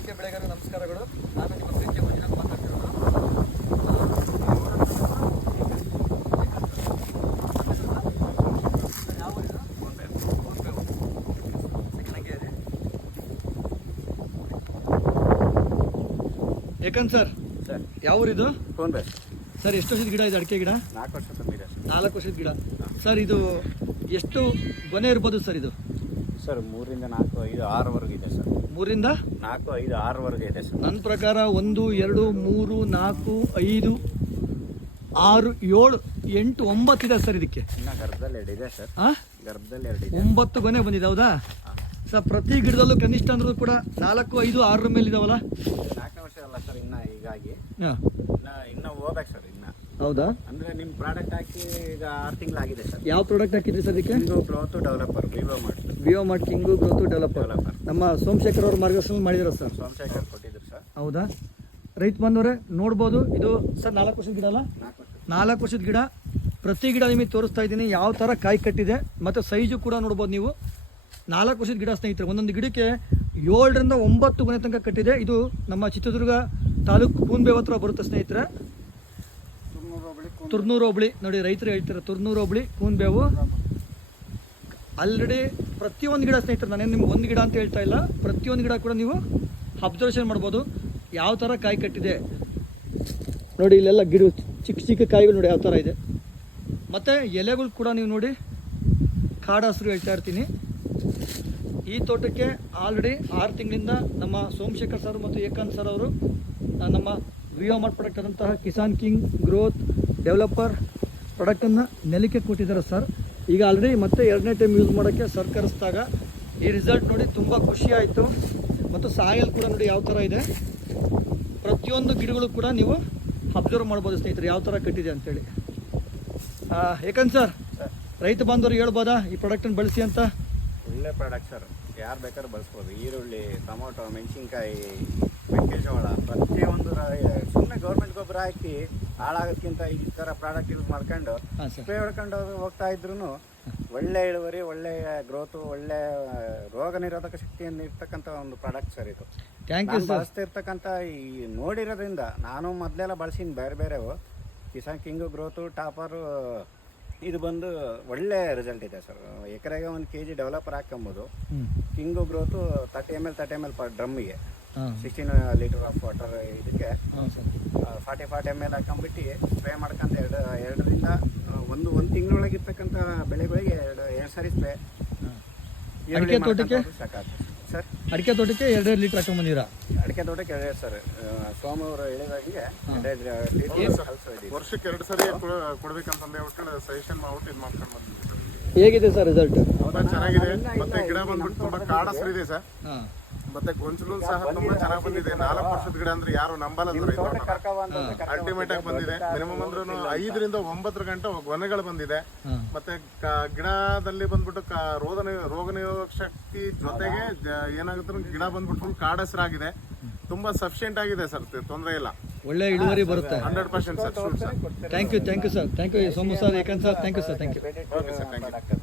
ಅಡಿಕೆ ಬೆಳೆಗಾರರು ನಮಸ್ಕಾರಗಳು. ನಾನು ನಿಮ್ಮ ಪ್ರೀತಿಯ ಮಂಜುನಾಥ್ ಮಾತಾಡ್ತಿರೋದು. ಏಕನ್ ಸರ್, ಯಾವ ಊರಿದು? ಸರ್, ಎಷ್ಟು ವರ್ಷದ ಗಿಡ ಇದು ಅಡಿಕೆ ಗಿಡ? 4 ವರ್ಷದ ಗಿಡ. ಸರ್, ಇದು ಎಷ್ಟು ಗೊನೆ ಇರ್ಬೋದು ಸರ್ ಇದು? ಸರ್ 3 ರಿಂದ 4, 5, 6 ವರೆಗೆ ಇದೆ ಸರ್. 3 ರಿಂದ 4, 5, 6 ವರೆಗೆ ಇದೆ ಸರ್. ನನ್ನ ಪ್ರಕಾರ 1, 2, 3, 4, 5, 6, 7, 8, 9 ಇದೆ ಸರ್ ಇದಕ್ಕೆ. ಇನ್ನ ಗರ್ಭದಲ್ಲಿ 2 ಇದೆ ಸರ್. ಗರ್ಭದಲ್ಲಿ 2 ಇದೆ. 9 ಗೊನೆ ಬಂದಿದೆ, ಹೌದಾ ಸರ್? ಪ್ರತಿ ಗಿಡದಲ್ಲೂ ಕನಿಷ್ಠ ಅಂದ್ರೂ ಕೂಡ 4, 5, 6 ಮೇಲೆ ಇದಾವಲ್ಲ? 4 ವರ್ಷ ಅಲ್ಲ ಸರ್, ಇನ್ನ ಹೀಗಾಗಿ ಹಾಂ, ಇನ್ನ ಹೋಗ್ಬೇಕು ಸರ್. ಇನ್ನ ಹೌದಾ? ಅಂದ್ರೆ ನಿಮ್ ಪ್ರಾಡಕ್ಟ್ ಹಾಕಿ ಈಗ 6 ತಿಂಗಳಾಗಿದೆ ಸರ್. ಯಾವ ಪ್ರಾಡಕ್ಟ್ ಹಾಕಿದ್ರಿ ಸರ್ ಇದಕ್ಕೆ? King growth developer, Vivo mart king growth developer. ನಮ್ಮ ಸೋಮಶೇಖರ್ ಅವ್ರ ಮಾರ್ಗದರ್ಶನ ಮಾಡಿದಾರ ಸರ್? ಸೋಮಶೇಖರ್ ಕೊಟ್ಟಿದ್ರು ಸರ್. ಹೌದಾ? ರೈತ ಬಂದವರೇ ನೋಡ್ಬೋದು. ಇದು ಸರ್ 4 ವರ್ಷದ ಗಿಡ ಅಲ್ಲ? 4 ವರ್ಷದ ಗಿಡ. ಪ್ರತಿ ಗಿಡ ನಿಮಗೆ ತೋರಿಸ್ತಾ ಇದ್ದೀನಿ ಯಾವ ಥರ ಕಾಯಿ ಕಟ್ಟಿದೆ, ಮತ್ತು ಸೈಜು ಕೂಡ ನೋಡ್ಬೋದು ನೀವು. 4 ವರ್ಷದ ಗಿಡ ಸ್ನೇಹಿತರೆ. ಒಂದೊಂದು ಗಿಡಕ್ಕೆ 7 ರಿಂದ 9 ಗೊನೆ ತನಕ ಕಟ್ಟಿದೆ. ಇದು ನಮ್ಮ ಚಿತ್ರದುರ್ಗ ತಾಲೂಕು ಕೂನ್ಬೇವು ಹತ್ರ ಬರುತ್ತೆ ಸ್ನೇಹಿತರೆ. ತುರ್ನೂರು ಹೋಬಳಿ ನೋಡಿ, ರೈತರು ಹೇಳ್ತಾರೆ ತುರ್ನೂರು ಹೋಬಳಿ ಕೂನ್ಬೇವು. ಆಲ್ರೆಡಿ ಪ್ರತಿಯೊಂದು ಗಿಡ ಸ್ನೇಹಿತರೆ, ನಾನೇನು ನಿಮ್ಗೆ ಒಂದು ಗಿಡ ಅಂತ ಹೇಳ್ತಾ ಇಲ್ಲ, ಪ್ರತಿಯೊಂದು ಗಿಡ ಕೂಡ ನೀವು ಅಬ್ಸರ್ವೇಷನ್ ಮಾಡ್ಬೋದು ಯಾವ ಥರ ಕಾಯಿ ಕಟ್ಟಿದೆ ನೋಡಿ. ಇಲ್ಲೆಲ್ಲ ಗಿಡ ಚಿಕ್ಕ ಚಿಕ್ಕ ಕಾಯಿಗಳು ನೋಡಿ ಯಾವ ಥರ ಇದೆ. ಮತ್ತು ಎಲೆಗಳು ಕೂಡ ನೀವು ನೋಡಿ ಕಾಡು ಹಸಿರು ಹೇಳ್ತಾ ಇರ್ತೀನಿ. ಈ ತೋಟಕ್ಕೆ ಆಲ್ರೆಡಿ 6 ತಿಂಗಳಿಂದ ನಮ್ಮ ಸೋಮಶೇಖರ್ ಸರ್ ಮತ್ತು ಏಕಾಂತ್ ಸರ್ ಅವರು ನಮ್ಮ ವಿವೋ ಮಾರ್ಟ್ ಪ್ರಾಡಕ್ಟ್ ಆದಂತಹ ಕಿಸಾನ್ ಕಿಂಗ್ ಗ್ರೋತ್ ಡೆವಲಪರ್ ಪ್ರಾಡಕ್ಟನ್ನು ನೆಲಕ್ಕೆ ಕೊಟ್ಟಿದ್ದಾರೆ ಸರ್. ಈಗ ಆಲ್ರೆಡಿ ಮತ್ತೆ 2ನೇ ಟೈಮ್ ಯೂಸ್ ಮಾಡೋಕ್ಕೆ ಸರ್ ಕರೆಸಿದಾಗ ಈ ರಿಸಲ್ಟ್ ನೋಡಿ ತುಂಬ ಖುಷಿ ಆಯಿತು. ಮತ್ತು ಸಾಯಿಲ್ ಕೂಡ ನೋಡಿ ಯಾವ ಥರ ಇದೆ. ಪ್ರತಿಯೊಂದು ಗಿಡಗಳು ಕೂಡ ನೀವು ಅಬ್ಸರ್ವ್ ಮಾಡ್ಬೋದು ಸ್ನೇಹಿತರೆ ಯಾವ ಥರ ಕಟ್ಟಿದೆ ಅಂತೇಳಿ. ಏಕನ್ ಸರ್, ರೈತ ಬಾಂಧವರು ಹೇಳ್ಬೋದಾ ಈ ಪ್ರಾಡಕ್ಟನ್ನು ಬಳಸಿ ಅಂತ? ಒಳ್ಳೆ ಪ್ರಾಡಕ್ಟ್ ಸರ್, ಯಾರು ಬೇಕಾದ್ರೂ ಬಳಸ್ಬೋದು. ಈರುಳ್ಳಿ, ಟೊಮೊಟೊ, ಮೆಣಸಿನ್ಕಾಯಿ, ಮೆಕ್ಕೆಜೋಳ, ಪ್ರತಿಯೊಂದು ಸುಮ್ಮನೆ ಗೌರ್ಮೆಂಟ್ ಗೊಬ್ಬರ ಹಾಕಿ ಹಾಳಾಗೋದಕ್ಕಿಂತ ಈ ಥರ ಪ್ರಾಡಕ್ಟ್ ಯೂಸ್ ಮಾಡ್ಕೊಂಡು ಸ್ಪ್ರೇ ಹೊಡ್ಕೊಂಡು ಹೋಗ್ತಾ ಇದ್ರು ಒಳ್ಳೆ ಇಳುವರಿ, ಒಳ್ಳೆ ಗ್ರೋತು, ಒಳ್ಳೆ ರೋಗ ನಿರೋಧಕ ಶಕ್ತಿಯನ್ನು ಇರ್ತಕ್ಕಂಥ ಒಂದು ಪ್ರಾಡಕ್ಟ್ ಸರ್ ಇದು. Thank you sir. ಬಳಸ್ತಾ ಇರ್ತಕ್ಕಂಥ ಈ ನೋಡಿರೋದ್ರಿಂದ ನಾನು ಮೊದಲೆಲ್ಲ ಬಳಸಿನ ಬೇರೆವು ಕಿಸಾನ್ ಕಿಂಗು ಗ್ರೋತು ಟಾಪರು ಇದು ಬಂದು ಒಳ್ಳೆ ರಿಸಲ್ಟ್ ಇದೆ ಸರ್. ಎಕರೆಗೆ 1 kg ಡೆವಲಪರ್ ಹಾಕೊಂಬೋದು. ಕಿಂಗು ಗ್ರೋತು 30 ml ಪರ್ ಡ್ರಮ್ಮಿಗೆ 16 ಲೀಟರ್ ಆಫ್ ವಾಟರ್ ಇದಕ್ಕೆ 40 ml ಹಾಕೊಂಡ್ಬಿಟ್ಟು ಸ್ಪ್ರೇ ಮಾಡ್ಕೊಂತ 2 ರಿಂದ 1 ತಿಂಗಳೊಳಗೆ ಇರ್ತಕ್ಕಂಥ ಬೆಳೆಗಳಿಗೆ 2 ಸಾರಿ ಸ್ಪ್ರೇ. ಅಡಿಕೆ ತೋಟಕ್ಕೆ ಸರ್, ಅಡಿಕೆ ತೋಟಕ್ಕೆ 2 ಲೀಟರ್ ಹಾಕೊಂಡ್ಬಂದಿರಾ? ಅಡಿಕೆ ತೋಟಕ್ಕೆ 2 ಸರ್. ಸೋಮ ಅವರು ಹೇಳಿದಾಗೆ 2 ಲೀಟರ್ ವರ್ಷಕ್ಕೆ 2 ಸರಿ ಕೊಡ್ಬೇಕಂತಂದು ಹೇಳ್ಬಿಟ್ಟು ಸಜೆಷನ್ ಮಾಡ್ಬಿಟ್ಟು ಇದು ಮಾಡ್ಕೊಂಡು ಬಂದಿದ್ದೀವಿ. ಹೇಗಿದೆ ಸರ್ ರಿಸಲ್ಟ್? ಚೆನ್ನಾಗಿದೆ. ಮತ್ತೆ ಗಿಡ ಬಂದ್ಬಿಟ್ಟು ತುಂಬಾ ಕಾಡು ಹಸಿರಿದೆ ಸರ್. ಮತ್ತೆ ಗೊಂಚಲು ಸಹ ತುಂಬಾ ಚೆನ್ನಾಗಿ ಬಂದಿದೆ. 4 ವರ್ಷದ ಗಿಡ ಅಂದ್ರೆ ಯಾರು ನಂಬಲ್ಲ. ಅಲ್ಟಿಮೇಟ್ ಆಗಿ ಬಂದಿದೆ. ಮಿನಿಮಮ್ ಅಂದ್ರೂ 5 ರಿಂದ 9 ಗಂಟೆ ಗೊನೆಗಳು ಬಂದಿದೆ. ಮತ್ತೆ ಗಿಡದಲ್ಲಿ ಬಂದ್ಬಿಟ್ಟು ರೋಗ ನಿರೋಧಕ ಶಕ್ತಿ ಜೊತೆಗೆ ಏನಾಗುತ್ತೆ, ಗಿಡ ಬಂದ್ಬಿಟ್ಟು ಫುಲ್ ಕಾಡು ಹಸಿರಾಗಿದೆ. ತುಂಬಾ ಸಫಿಶಿಯಂಟ್ ಆಗಿದೆ ಸರ್, ತೊಂದರೆ ಇಲ್ಲ. ಒಳ್ಳೆ ಇಳುವರಿ ಬರುತ್ತೆ. 100% sir. Thank you sir. Thank you Somu sir, Ekant sir. Thank you sir. Thank you. Okay sir, thank you.